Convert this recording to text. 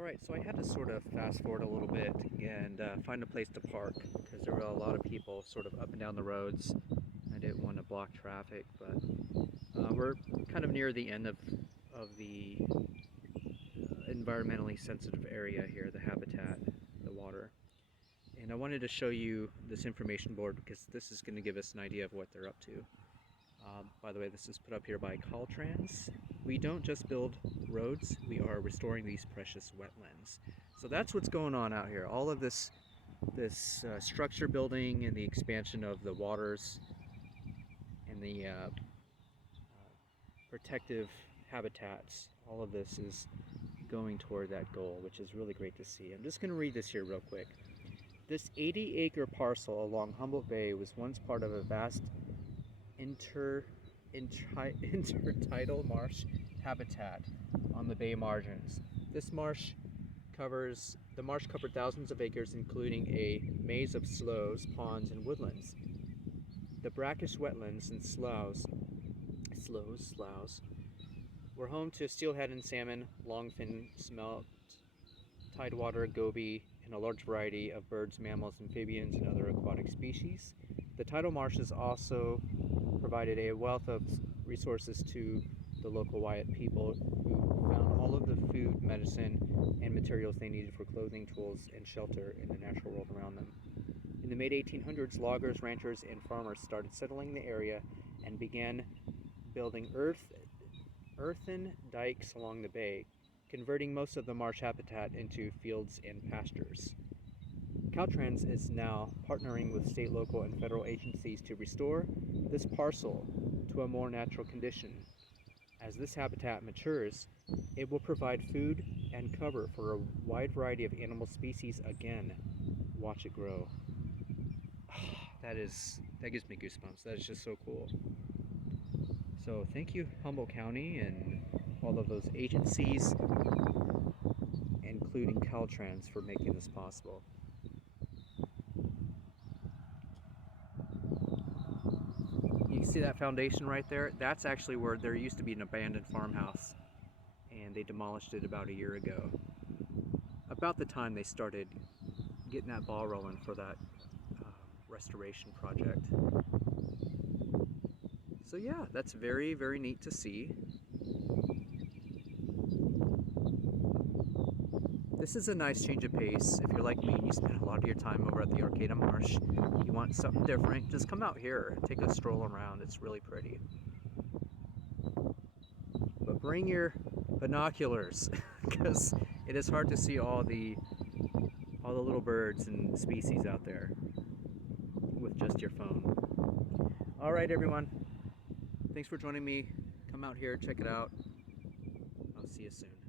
Alright, so I had to sort of fast forward a little bit and find a place to park because there were a lot of people sort of up and down the roads. I didn't want to block traffic, but we're kind of near the end of the environmentally sensitive area here, the habitat, the water. And I wanted to show you this information board because this is going to give us an idea of what they're up to. By the way, this is put up here by Caltrans. We don't just build roads, we are restoring these precious wetlands. So that's what's going on out here. All of this structure building and the expansion of the waters and the protective habitats, all of this is going toward that goal, which is really great to see. I'm just going to read this here real quick. This 80-acre parcel along Humboldt Bay was once part of a vast intertidal marsh habitat on the bay margins. The marsh covered thousands of acres, including a maze of sloughs, ponds, and woodlands. The brackish wetlands and sloughs were home to steelhead and salmon, longfin smelt, tidewater, goby, and a large variety of birds, mammals, amphibians, and other aquatic species. The tidal marshes also provided a wealth of resources to the local Wyatt people, who found all of the food, medicine, and materials they needed for clothing, tools, and shelter in the natural world around them. In the mid-1800s, loggers, ranchers, and farmers started settling the area and began building earthen dikes along the bay, converting most of the marsh habitat into fields and pastures. Caltrans is now partnering with state, local, and federal agencies to restore this parcel to a more natural condition. As this habitat matures, it will provide food and cover for a wide variety of animal species again. Watch it grow. That gives me goosebumps. That is just so cool. So thank you, Humboldt County, and all of those agencies, including Caltrans, for making this possible. You can see that foundation right there? That's actually where there used to be an abandoned farmhouse, and they demolished it about a year ago. About the time they started getting that ball rolling for that restoration project. So yeah, that's very, very neat to see. This is a nice change of pace. If you're like me and you spend a lot of your time over at the Arcata Marsh, you want something different, just come out here, take a stroll around. It's really pretty. But bring your binoculars, because it is hard to see all the little birds and species out there with just your phone. All right, everyone. Thanks for joining me. Come out here, check it out. I'll see you soon.